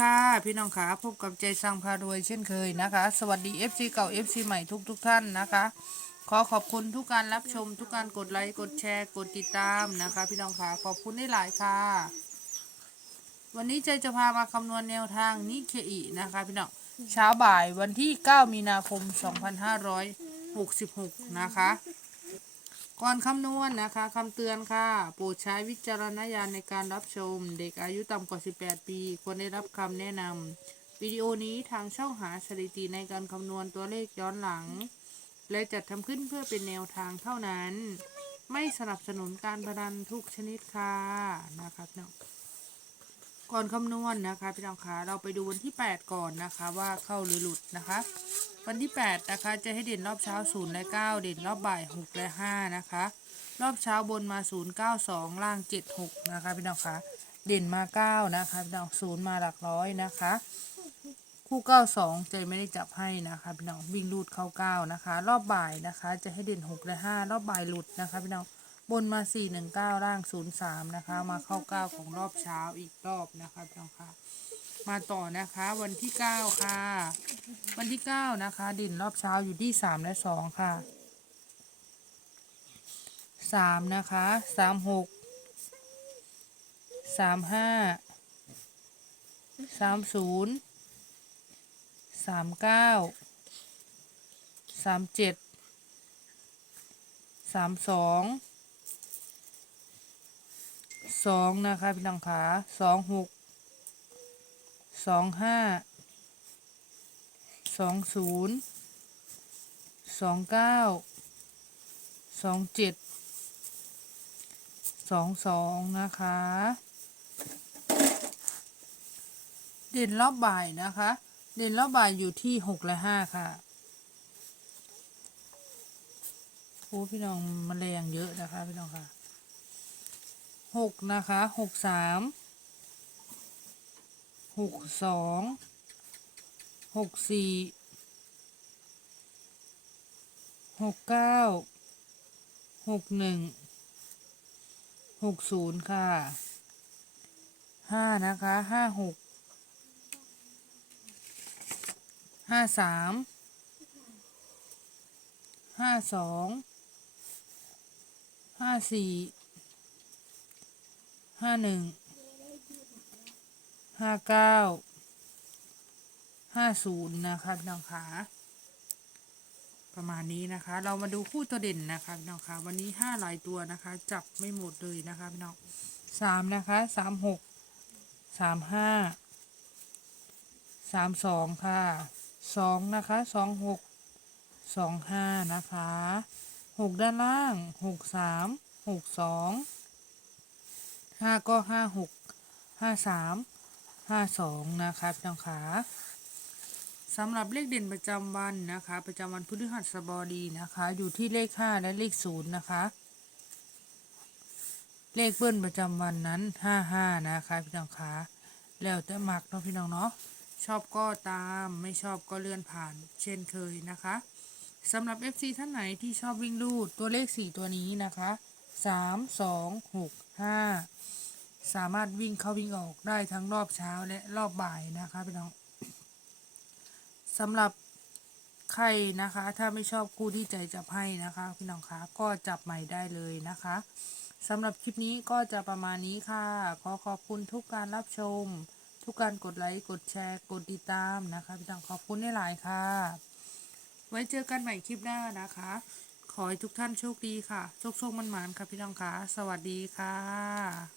ค่ะ พี่น้องขาพบกับใจสร้างพารวยเช่นเคยนะคะ สวัสดี FC เก่า FC ใหม่ทุกทุกท่านนะคะ ขอขอบคุณทุกการรับชม ทุกการกดไลค์กดแชร์กดติดตามนะคะ พี่น้องขาขอบคุณได้หลายค่ะ วันนี้ใจจะพามาคำนวณแนวทางนิเคอีนะคะ พี่น้องเช้าบ่ายวันที่ 9 มีนาคม 2566 นะคะ ก่อนคำนวณนะคะคำเตือนค่ะ โปรดใช้วิจารณญาณในการรับชม เด็กอายุต่ำกว่า 18 ปี ควรได้รับคำแนะนำวิดีโอนี้ทางช่องหาสถิติในการคำนวณตัวเลขย้อนหลัง และจัดทำขึ้นเพื่อเป็นแนวทางเท่านั้น ไม่สนับสนุนการพนันทุกชนิดค่ะนะครับเนาะ ก่อนคำนวณนะคะพี่น้องคะเราไปดูวันที่ 8 ก่อนนะคะว่าเข้าหรือหลุดนะคะ วันที่ 8 นะคะ จะให้เด่นรอบเช้า0และ9 เด่นรอบบ่าย6และ5นะคะ รอบเช้าบนมา 0 9 2 ล่าง 7 6 นะคะพี่น้องคะเด่นมา 9 นะคะพี่น้องศูนย์มาหลักร้อยนะคะ คู่ 92ใจไม่ได้จับให้นะคะพี่น้องวิ่งรูดเข้า 9 นะคะ รอบบ่ายนะคะ จะให้เด่น 6 และ 5 รอบบ่ายหลุดนะคะพี่น้อง บนมา4 1 9ล่าง0 3นะคะ มาเข้า9ของรอบเช้าอีกรอบนะคะพี่น้องคะมาต่อนะคะวันที่9ค่ะ วันที่9นะคะ ดินรอบเช้าอยู่ที่3และ2ค่ะ3นะคะ3 6 3 5 3 0 3 9 3 7 3 2 2น สองนะคะพี่น้องขา2 6 2 5สองศูนย์สองเก้าสองเจ็ดสองสองนะคะ เด่นรอบบ่ายนะคะ เด่นรอบบ่ายอยู่ที่หกและห้าค่ะโอ้พี่น้องมแมลงเยอะนะคะพี่น้องค่ะ หกนะคะหกสามหกสองหกสี่หกเก้าหกหนึ่งหกศูนย์ค่ะห้านะคะห้าหกห้าสามห้าสองห้าสี่ ห้าหนึ่งห้าเก้าห้าศูนย์นะคะพี่น้องคะประมาณนี้นะคะ เรามาดูคู่ตัวเด่นนะคะพี่น้องคะวันนี้ห้าหลายตัวนะคะ จับไม่หมดเลยนะคะพี่น้องสามนะคะสามหกสามห้าสามสองค่ะสองนะคะสองหกสองห้านะคะหกด้านล่างหกสามหกสอง ห้าก็ห้าหกห้าสามห้าสองนะคะพี่น้องคะสำหรับเลขเด่นประจำวันนะคะ ประจำวันพฤหัสบดีนะคะ อยู่ที่เลขห้าและเลขศูนย์นะคะ เลขเบิ้ลประจำวันนั้นห้าห้านะคะพี่น้องคะแล้วแต่มักเนาะพี่น้องเนาะชอบก็ตามไม่ชอบก็เลื่อนผ่าน เช่นเคยนะคะสำหรับ FC ท่านไหนที่ชอบวิ่งลูดตัวเลขสี่ตัวนี้นะคะ สามสองหกห้าสามารถวิ่งเข้าวิ่งออกได้ทั้งรอบเช้าและรอบบ่ายนะคะพี่น้องสำหรับใครนะคะ ถ้าไม่ชอบคู่ที่ใจจับให้นะคะพี่น้องคะก็จับใหม่ได้เลยนะคะสำหรับคลิปนี้ก็จะประมาณนี้ค่ะ ขอขอบคุณทุกการรับชม ทุกการกดไลค์ กดแชร์ กดติดตามนะคะพี่น้องขอบคุณได้หลายค่ะ ไว้เจอกันใหม่คลิปหน้านะคะ ขอให้ทุกท่านโชคดีค่ะ โชคโชคมันหมานค่ะพี่น้องคะสวัสดีค่ะ